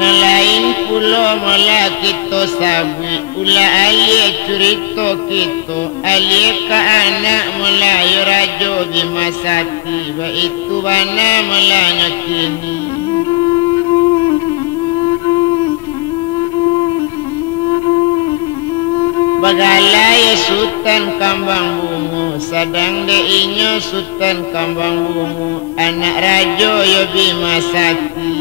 Nelain pulo mula kita sabi ula alie cerita kita alie ka anak mula rajo bimasati ba itu bana mula nyakini bagalaya sultan kambang bungu sadang de inyo sultan kambang bungu anak rajo yo bimasati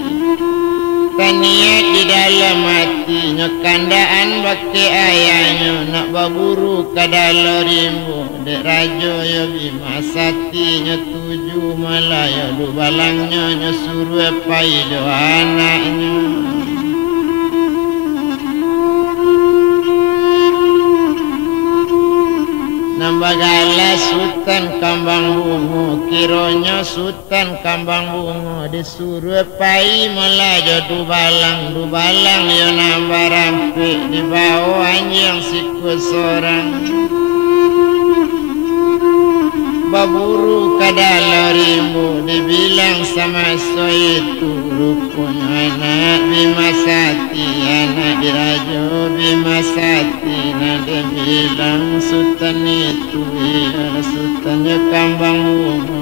tania di dalam hati nyokandaan bakti ayahnya nak baburu kadalo rimbo dek rajo yo bimasati nyotuju malaya du balangnya nyosuru pai do anaknya Nambagala sultan kambang bungu kironya sultan kambang bungu disuruh pai melajo du balang yo nambah rampe di bawah anjing siku sorang baburu kadalo rimbo dibilang sama so itu rupanya anak bimasati anak dirajo bimasati nade bilang sultan itu ya sultannya kambang bungu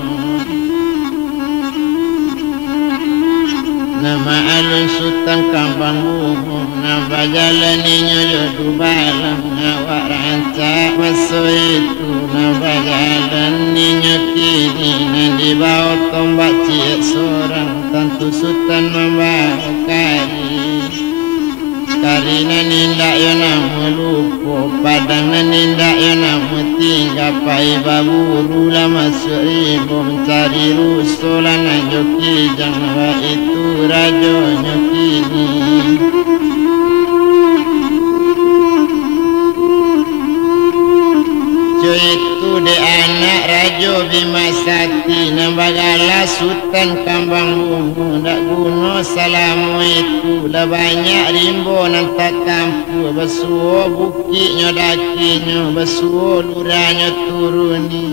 nama alun sultan kambang bungu nama jalaninya jodoh balang ngawak rancak masuk itu nama jalaninya kini nanti bawa tombak ciak seorang tentu sultan membawa karina nindak yo namu lupo padang nindak yo namu tinggal pai baburu lah masuk ribu mencari rusulan joki jangan itu rajo nyokini itu de anak rajo bimasati nambagala sultan kambang bungu ndak guna salamu itu dah banyak rimbo nan tak tampu besuo bukitnya dakinya besuo luranya turuni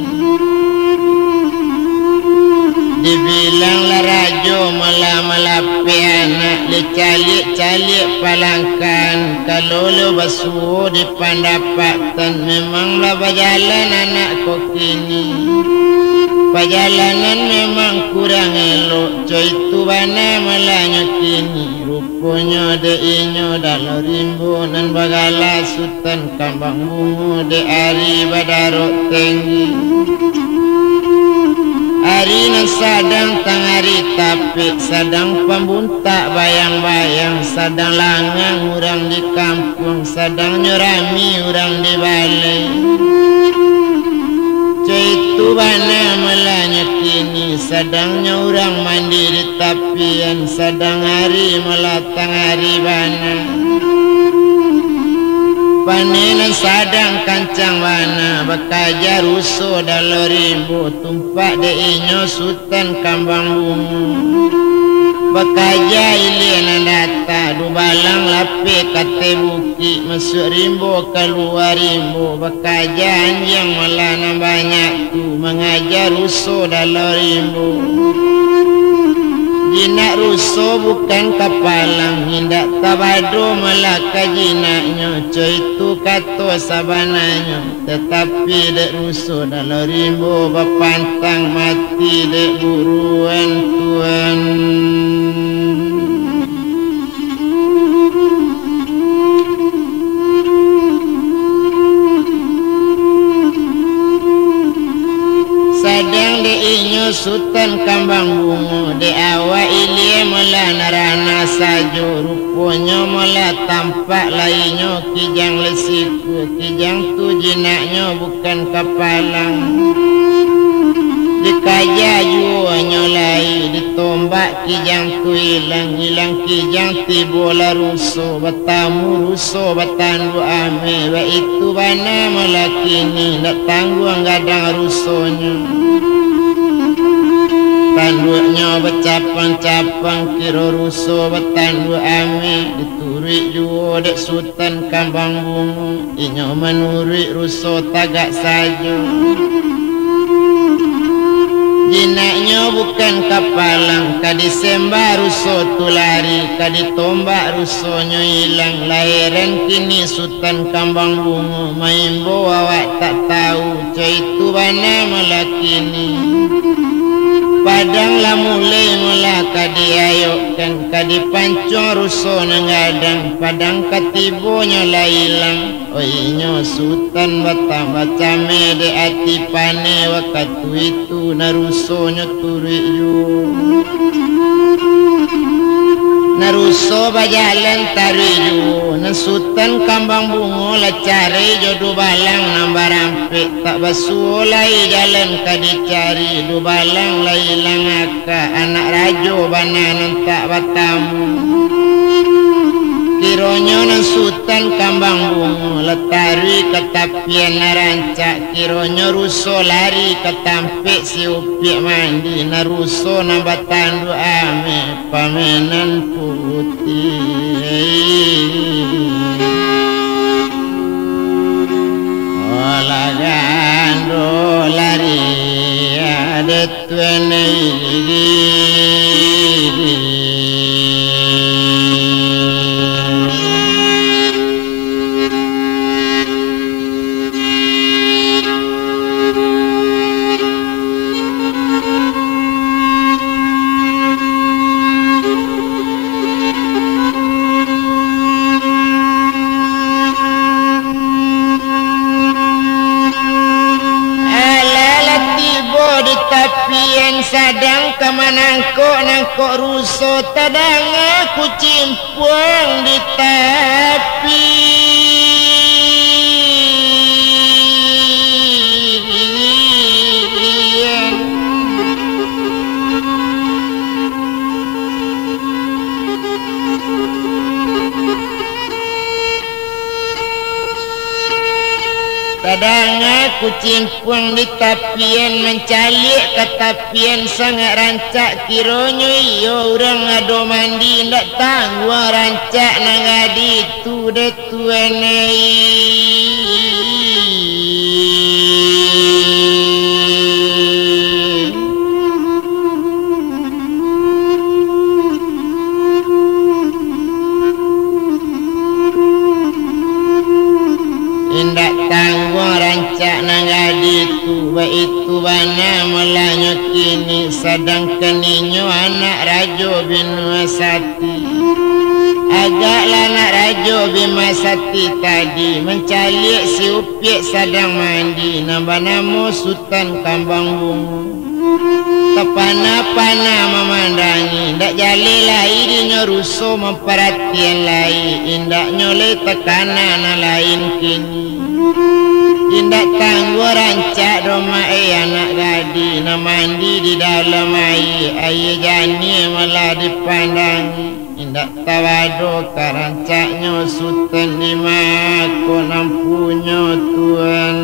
dibilang lah rajo malah-malape anak lecalik-calik palangkan kalau lo basuh di pandapatan memanglah berjalan anak kau kini perjalanan memang kurang elok coy itu bana malahnya kini rupanya de inyo dalam rimbo nan bagala sultan kambang bungu de ari badarok tinggi hari nan sadang tangari tapi sadang pembuntak bayang-bayang sadang langang orang di kampung sadang nyurami orang di balai itu bana malahnya kini sadangnya orang mandi di tapian sadang hari melatang hari bana panenan sadang kancang wana bakaja rusuh dalam rimbo tumpak de inyo sultan kambang bungu bakaja ilian data du balang lape kate buki masuk rimbo keluar rimbo bakaja anjing malana banyak tu mengajar rusuh dalam rimbo jinak rusuh bukan kapalang hindak tabado malah kajinaknya coy itu kato sabananya tetapi dek rusuh dalam rimbo bapantang mati dek buruan tuan sadang de inyo sultan kambang bungu de awa ilie mula narana sajo rupanya mula tampak lainnya kijang lesiku kijang tu jinaknya bukan kapalang dikaja juanya lai ditombak kijang tu hilang kijang tibola rusuh batamu rusuh batandu ame wa itu bana mula kini nak tangguh gadang rusuhnya tanduknya bercapang-capang kira rusuh bertandu ame diturik jua dek sultan kambang bungu inyo menurik rusuh tagak saja Dinaknya bukan kapalang, kadisemba ruso tulari, kaditombak rusonyo hilang. Lahiran kini Sultan Kambang Bungo, maimbo awak tak tahu, itu bana melakini. Padang lah mulai mula kadiayokkan, kadipancong ruso nengadang, padang katibonya lah hilang. Oinyo Sultan baca mede ati pane waktu itu narusonyo turiyo. Naruso bajalan tariyo, na Sultan Kambang Bungo la cari jodoh balang nambah rampik, tak basulai jalan kadicari, do balang la hilang aka, anak rajo bananan tak batamu. Kironyo na Sultan Kambang Bungo letari ketapian narancak, kironyo ruso lari ketampik si upik mandi, naruso nambah tandu ame pamenan putih. Olah gando lari ada tuene sadang nangkok ruso tadang aku cimpuang di tepi. Kadang aku cimpuang di tapian, mencalik ke tapian sangat rancak, kironyo iyo orang ado mandi ndak tangguh rancak nangadi tu de tuanei. Indak tangguh rancak nangadi tu, itu bana melanyo kini, sadang keninyo anak rajo Bimasati. Agaklah anak rajo Bimasati tadi mencalik si upik sadang mandi, nambah namo Sultan Kambang Bungo. Kepana-pana memandangi, ndak jali lai dinyo ruso memperhatian lai, indak nyoleh tekanan lain kini. Indak tangguh rancak doma anak gadi, na mandi di dalam air jani malah dipandangi. Indak tawado karancaknya Sultan di mako nampunyo Tuhan.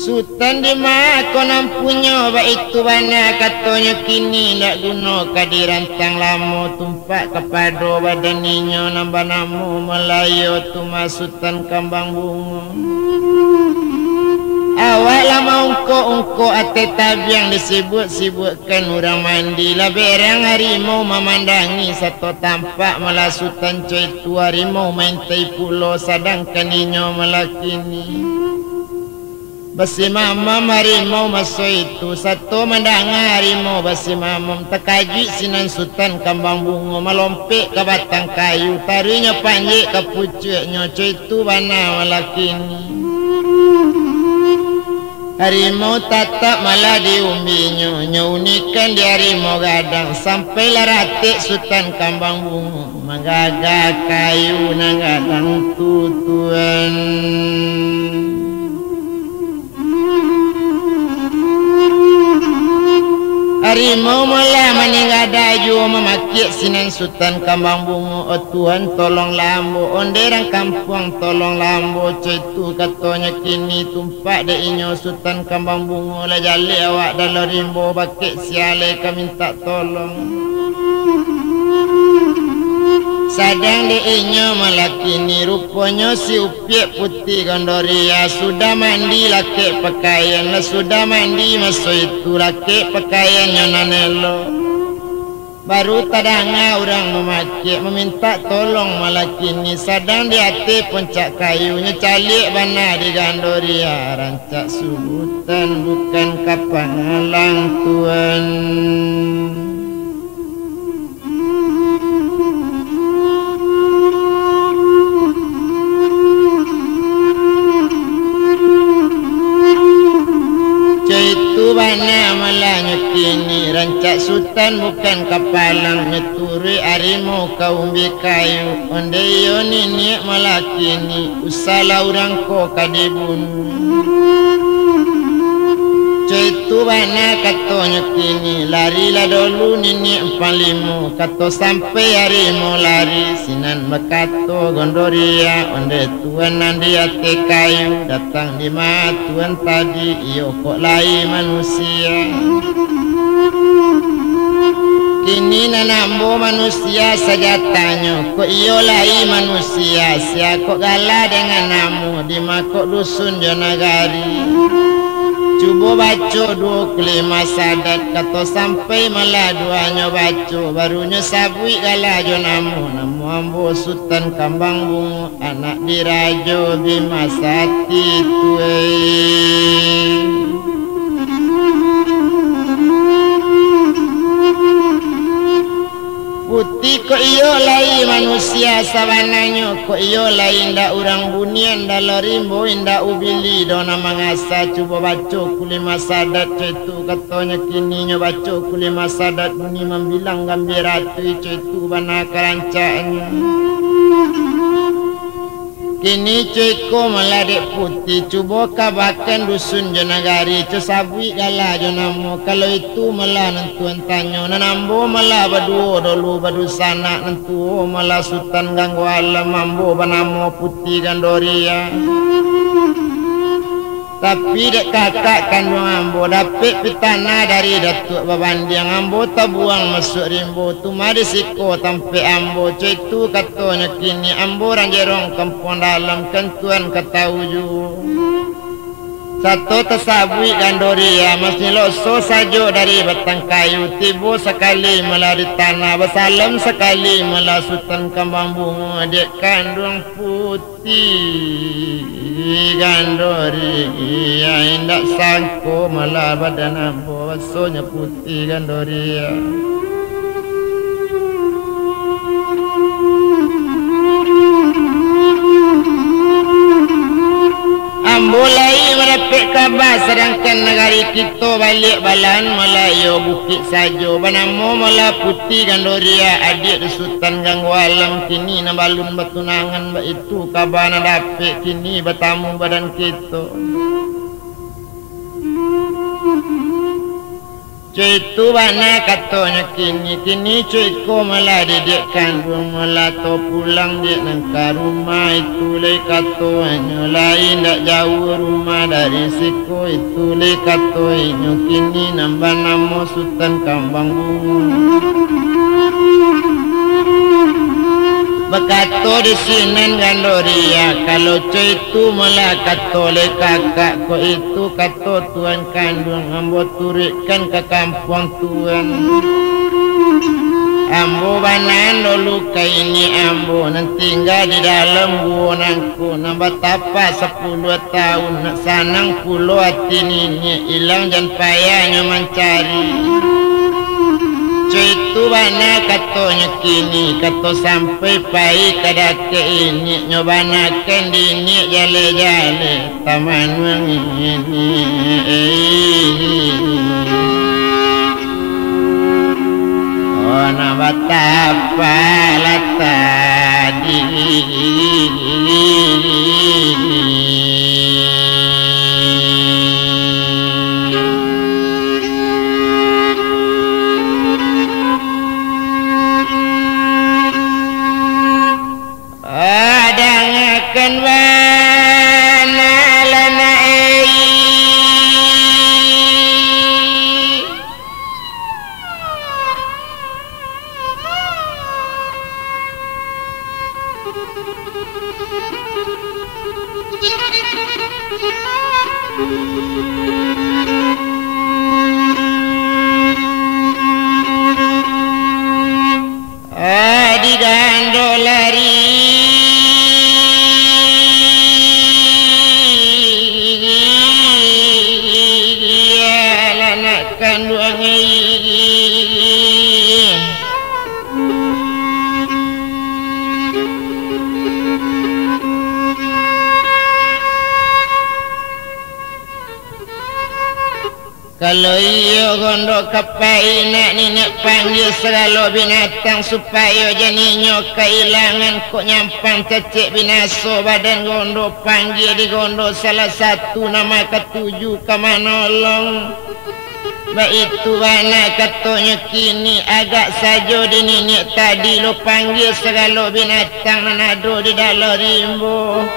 Sultan di mako nampunyo ba itu bana katonyo kini ndak guno kadirantang lamo tumpak kepado badaninyo nambah namo Melayu tuma Sultan Kambang Bungo. Awak lama ungko ate tabiang disibut-sibutkan orang mandi lah berang harimau memandangi satu tampak malah Sultan coy tu harimau main tai pulau sadang kaninyo melakini. Basi mamam harimau masuk itu satu mendengar harimau basi mamam terkajut sinan Sultan Kambang Bungo melompek ke batang kayu tarinya panjik ke pucuknya coy itu bana melakini. Harimau tatap malah diumbinya, nyunikan di harimau gadang sampailah ratik Sultan Kambang Bungo menggagak kayu nang gadang tutuan. Harimau mula meninggal daju memakik sinan Sultan Kambang Bungo. Oh Tuhan tolong lambo, onderang kampung tolong lambo. Itu katanya kini tumpak de inyo Sultan Kambang Bungo lah jali awak dalam rimbo bakik siale ka minta tolong. Sadang diinyo malakini rupanya si upiak putih gondoria sudah mandi laki pakaian sudah mandi masa itu laki pakaian nyonanelo baru tadanga orang memakai meminta tolong malakini sadang di hati puncak kayunya calik bana di gandoria rancak subutan bukan kapan halang tuan. Bana malanya kini rancak sultan bukan kapalang nyeturi arimu kaumbi kayu onde yo nini malakini usala urang ko kadibun Caitu bana katonya kini lari la dulu nini empalimu kato sampai harimu lari sinan makato gondoria onde tuan nandi ate kayu datang di tuan tadi iyo kok lai manusia kini nanambo manusia saja tanya kok iyo lai manusia sia kok gala dengan namu di makok dusun jonagari Cuba baca 25 sadat kata sampai malah duanya baca barunya sabui gala jo namu ambo sultan kambang bungu anak dirajo bima sati tuwe putih kok iyo lai manusia sabananya kok iyo lai inda orang bunian da lorimbo inda ubili dona mangasa cuba baca kulima sadat itu katanya kini nyo baca kulima sadat buni membilang gambiratu itu bana kerancaannya kini ceko meladek putih cuba kabakan dusun jonagari cesabui gala jonamu kalau itu malah nentuan tanyo nanambo malah berdua dulu badusana nentu malah sultan ganggu alam mambo banamo putih gandoria tapi dek kakak kandung ambo dapet pitana dari datuk babandi yang ambo tabuang masuk rimbo tu mari siko tampe ambo cetu katanya kini ambo ranjerong kampung dalam kentuan katauju satu tersabui gandoria masih loso sajo dari batang kayu tibu sekali melari tanah bersalam sekali melah sultan kambang bunga dek kandung putih gandori ya indak sangko malah badan ambo wasonya putih gandoria ambo lai merepek kabar sedangkan negari kita balik balan Melayu bukit sajo banamo malah putih gandoria adik sultan ganggu alam kini nabalun bertunangan itu kabar dapet kini bertamu badan kita Cuitu bana katanya kini cuiku malah dedek kandung malah to pulang dek nangka rumah itu le katanya lain tak jauh rumah dari siku itu le katanya kini nambah nama sultan kambang bunga Bekato di sini gandoria kalau itu malah kato le kakak ko itu kato tuan kandung ambo turikan ke kampung tuan ambo banan dulu ke ini ambo nanti tinggal di dalam gunangku nambah tapa 10 tahun nak sanang pulau hati ini hilang dan payahnya mencari Cuitu bana katanya kini kato sampai pai kadake ini nyobanakan dini jale-jale taman wangi oh nama tapa latadi Di gando lari anak kandung kalau iyo gondo kapai nak nenek panggil segala binatang supaya janinyo kehilangan kok nyampang cecek binaso badan gondo panggil di gondo salah satu nama ketujuh kamanolong. Itu anak katanya kini agak saja di nenek tadi lo panggil segala binatang menado di dalam rimbo.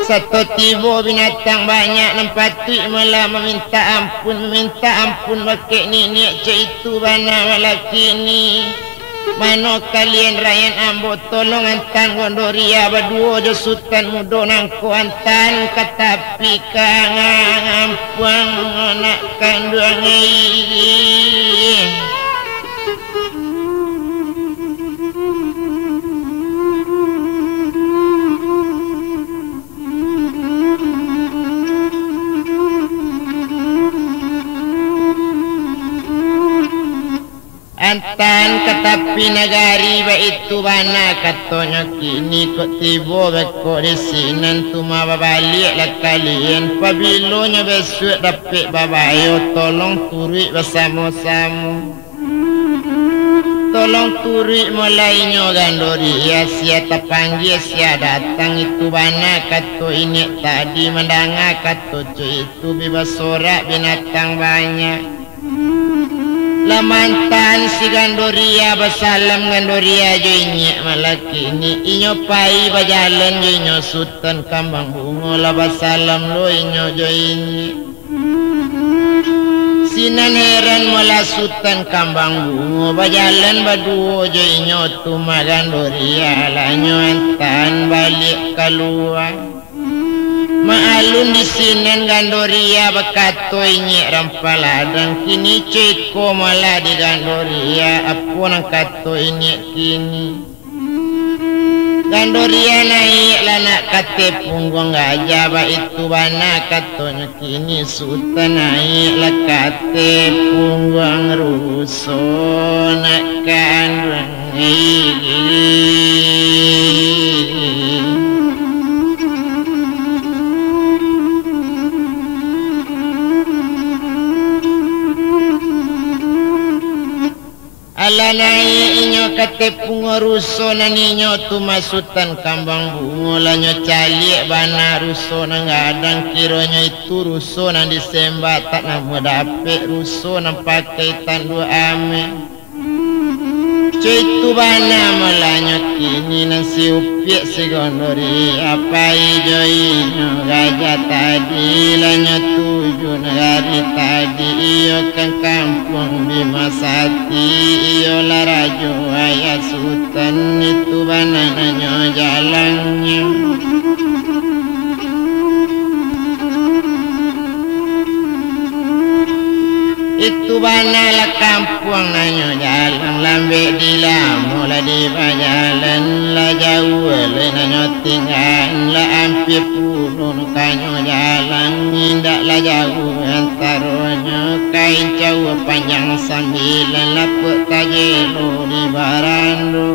Satu tiba binatang banyak nempati malah meminta ampun pakai nenek itu bana lelaki ni. Mana kalian rakyat ambo tolong antan gondoria berdua je sultan mudo nangko antan katapi kang ampun anak kandung ini. Antan katapi nagari ba itu bana katanya kini kok tiba beko di sini tuma babalik lah kalian pabilonya besok dapat babayo tolong turut bersama-sama tolong turut mulainya gandori ya siapa panggil siapa datang itu bana kato ini tadi mendengar kato itu bebas sorak binatang banyak. Lamantan si gandoria basalam gandoria joinya malaki ni inyo pai bajalan joinyo sultan kambang bungo la basalam lo inyo joinya sinan heran mala sultan kambang bungo bajalan baduo joinyo tuma gandoria lanyo antan balik keluar. Maalun di sinen gandoria bakatoy nyi rampaladang kini ceko malah di gandoria apo nang katoy nyi kini gandoria naik lanak kate punggong gajah ba itu bana katonya kini sultan naik lah kate punggong ruso nak kandung ala nai inyo kate pungoruso na ninyo tumasutan kambang bungo lanyo calik bana ruso na ngadang kironyo itu ruso na disemba tak namu dapet ruso na pakai tandu ame itu bana malanyo kini nasi upiak si gondori apa ijo inyo gajah tadi lanyo tujuh negari tadi iyo kan kampung Bimasati iyo laraju ayah sultan itu bana nanyo jalannya itu bana lah kampung nanyo jalan lambe di lamu lah di bajalan lah jauh lah nanyo tinggal lah hampir puluh kanyo jalan indak lah jauh antaronyo kain jauh panjang sambilan lah petajelo di barando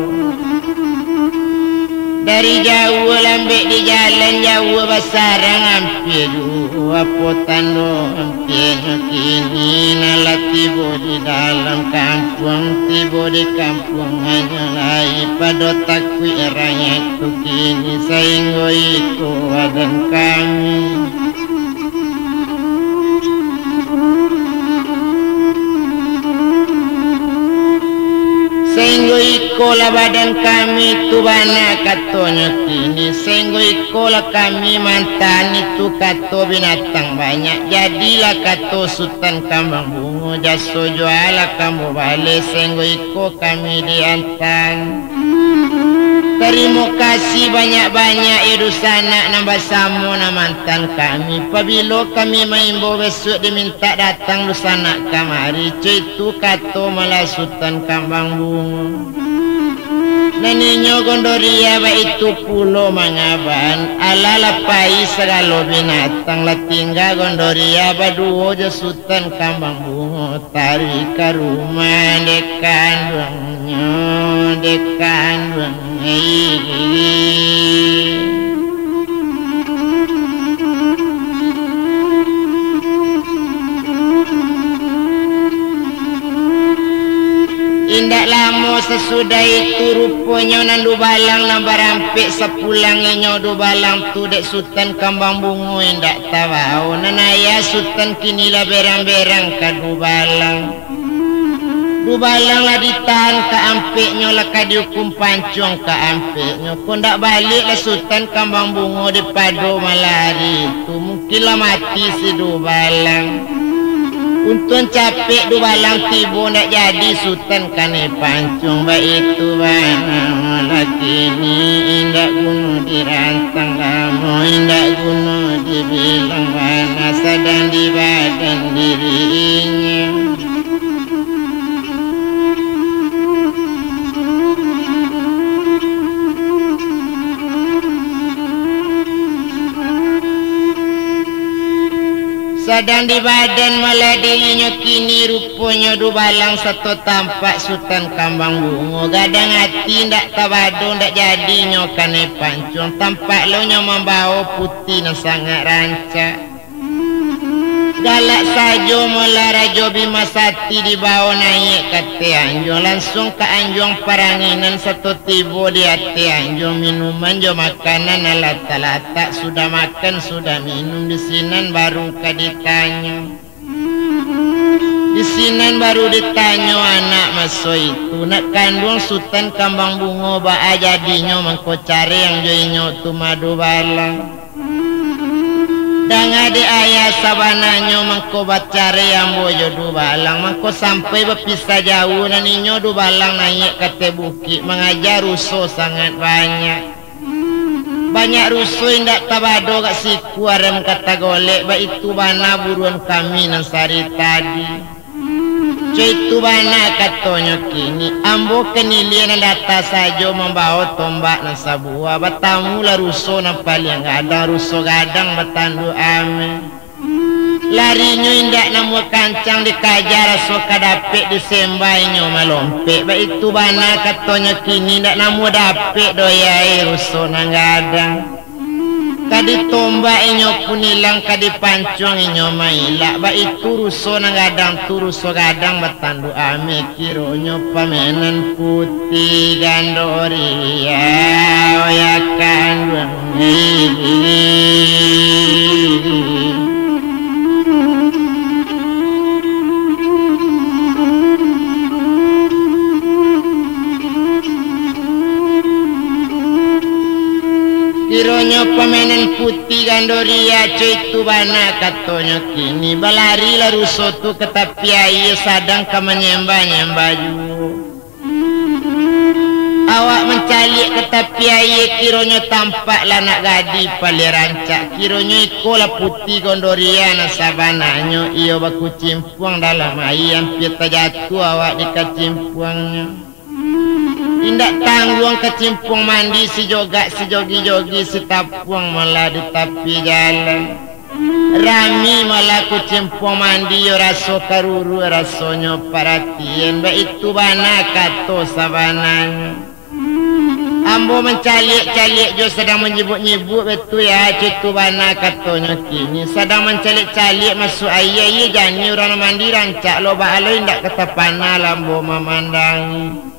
dari jauh lambe di jalan jauh basarang hampir dua potando hampir kini nala tibo di dalam kampung tibo di kampung hanya lai pada takwi rakyat tu kini sainggo itu wadan kami Senggo ikola badan kami tu bana katonya kini Senggo ikola kami mantan itu kato binatang banyak jadilah kato sultan kambang bungo jaso juala kamu balik Senggo iko kami diantan Terima kasih banyak-banyak ya dosana nambah samo na mantan kami. Pabilo kami maimbo besok diminta datang dosana kamari. Itu kato malah sultan kambang bungo. Naninyo gondoria ba itu pulo mangaban. Ala lapai segalo binatang latingga gondoria ba duo je sultan kambang bungo. Tarik ke rumah dekan duangnya dekan duang. Indak lama sesudah itu rupanya nandu balang na barampik sepulangnya nyodo balang tu dek sultan kambang bungo indak tawau nanaya sultan kinilah berang-berang kadu balang. Dubalang lah ditahan ke ampiknya lah ka dihukum pancung ke ampiknya. Kau ndak balik lah sultan kambang bungo di pado malari itu. Mungkinlah mati si Dubalang. Untung capek Dubalang tiba ndak jadi sultan kane pancung. Baik itu bana laki ni indak guna dirantang lama. Indak guna dibilang bana sedang di badan dirinya. Sedang di badan malah dirinya kini rupanya Dubalang satu tampak sultan kambang bungo. Gadang hati ndak tabado ndak jadi nyokane pancung. Tampak lo nyo membawa putih na sangat rancak. Galak sajo malah Rajo Bima Sakti dibawa naik ke Anjong. Langsung ke Anjong paranginan satu tiba di hati Anjong. Minuman jo makanan alat-alatak. Sudah makan sudah minum di sinan baru ke ditanya. Di sinan baru ditanya anak maso itu. Nak kandung sultan kambang bungo ba jadinya mangko cari yang joinyo tu madu balang. Dan ada ayah sabananya mangko bacare yang bojo Dubalang. Mangko sampai berpisah jauh naninyo Dubalang naik ke bukit. Mengajar rusuh sangat banyak. Banyak rusuh indak tabado kat siku arem kata golek. Ba itu bana buruan kami nan sari tadi. Itu bana katanya kini. Ambo kenilian data saja membawa tombak dan sabuah. Batamu lah rusuh na paling ada. Rusuh gadang batandu ame. Larinya indak namu kancang dikajar. So kadapik disembainya malompek. Ba itu bana katanya kini. Indak namu dapik doyai rusuh na gadang. Kadi tombak inyo pun hilang, kadi pancung inyo mailak. Ba itu rusuh na gadang tu rusuh gadang batandu ame. Kironyo pamenan putih gandoria. Oyakan Kironyo pamenan putih gandoria itu bana katanya kini. Balari lah rusuh tu ke tepi air sadang ke menyembah-nyembah juga. Awak mencalik ke tepi air kironyo tampaklah nak gadi pali rancak. Kironyo ikolah putih gandoria na sabananya. Iyo baku cimpuang dalam air hampir terjatuh awak di kecimpuangnya. Indak tanggung kecimpung mandi si joga si jogi-jogi si tapuang malah di tepi jalan. Rami malah kucimpung mandi yo raso karuru rasonyo perhatian. Ba itu bana kato sabananya. Ambo mencalik-calik jo sedang menyibuk-nyibuk betul ya itu bana katonyo kini. Sedang mencalik-calik masuk ayah ye jani orang mandi rancak lo ba alo indak ketepana lambo memandangi.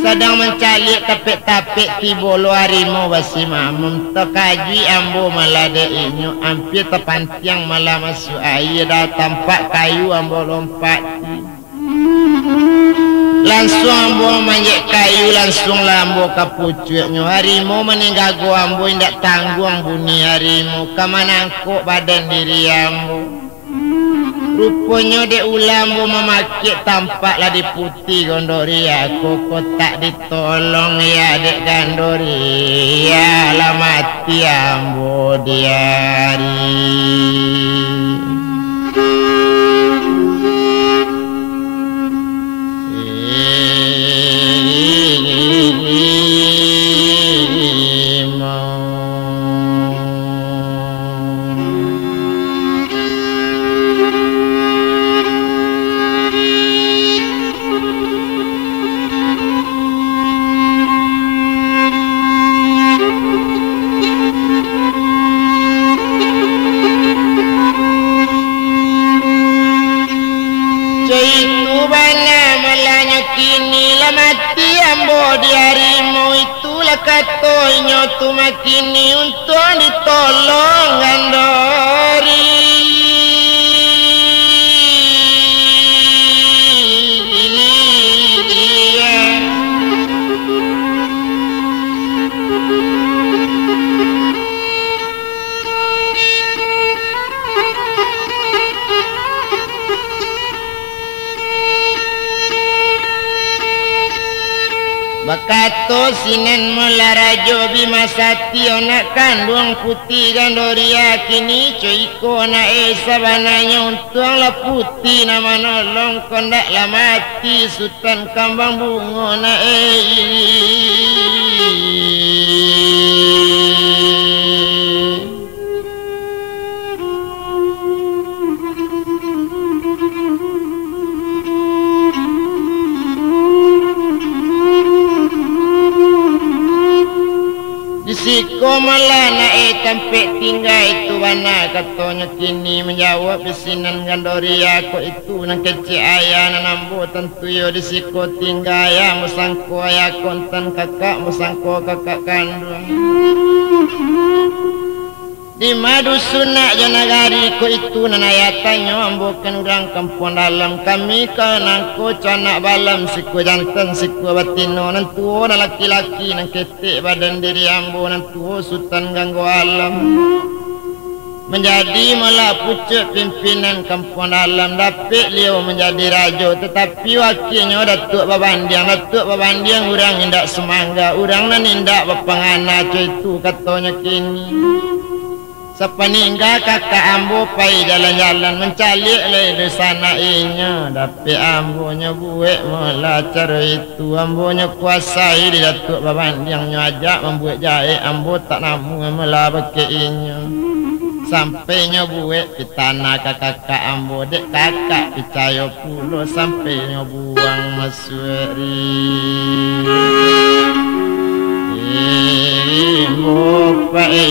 Sedang mencalik tapik-tapik tiba lo harimau basi mamam. Terkajui ambo malah inyo. Hampir terpantiang malah masuk air. Dah tampak kayu ambo lompat. Langsung ambo manjek kayu. Langsung lah ambo kapucuknya. Harimau meninggal go ambo. Indak tanggung bunyi harimau. Kamanangkuk badan diri ambo. Rupanya dek ulam bu memakik tampaklah di putih Gondoria koko tak ditolong ya dek Gandoria lah mati ambo diari. Mati ambo di harimu itulah katanya tu makini untuk ditolong Gandori. Bakato sinan mula rajo Bima Satio nak kandung putih Gandoria kini coiko na sabananya untung lah putih nama nolong kondak lah mati Sultan Kambang Bungo na Siko malana tampek tinggal itu mana katanya kini menjawab pesinan Gandoria ko itu nang kecil ayah nambo tentu yo di siko tinggal ya musangko ayah kontan kakak musangko kakak kandung di madu sunak janagari ko itu nanayatanyo ambokan urang kampung dalam kami kanangko canak balam siku jantan siku batino nantuo na laki-laki nang ketik badan diri ambo nantuo sultan ganggu alam menjadi malah pucuk pimpinan kampung dalam dapik liau menjadi raja tetapi wakilnya Datuk Babandiang urang indak semangga urang nan indak bapangana itu katanya kini sepeninggal kakak ambo pai jalan-jalan mencalik le di sana inya tapi ambonya buat mula cara itu ambonya kuasai di Datuk Babandiang ajak membuat jahe ambo tak namu mula beke inya sampainya buat di tanah kakak ambo dek kakak percaya pulo sampainya buang masuri Mo pai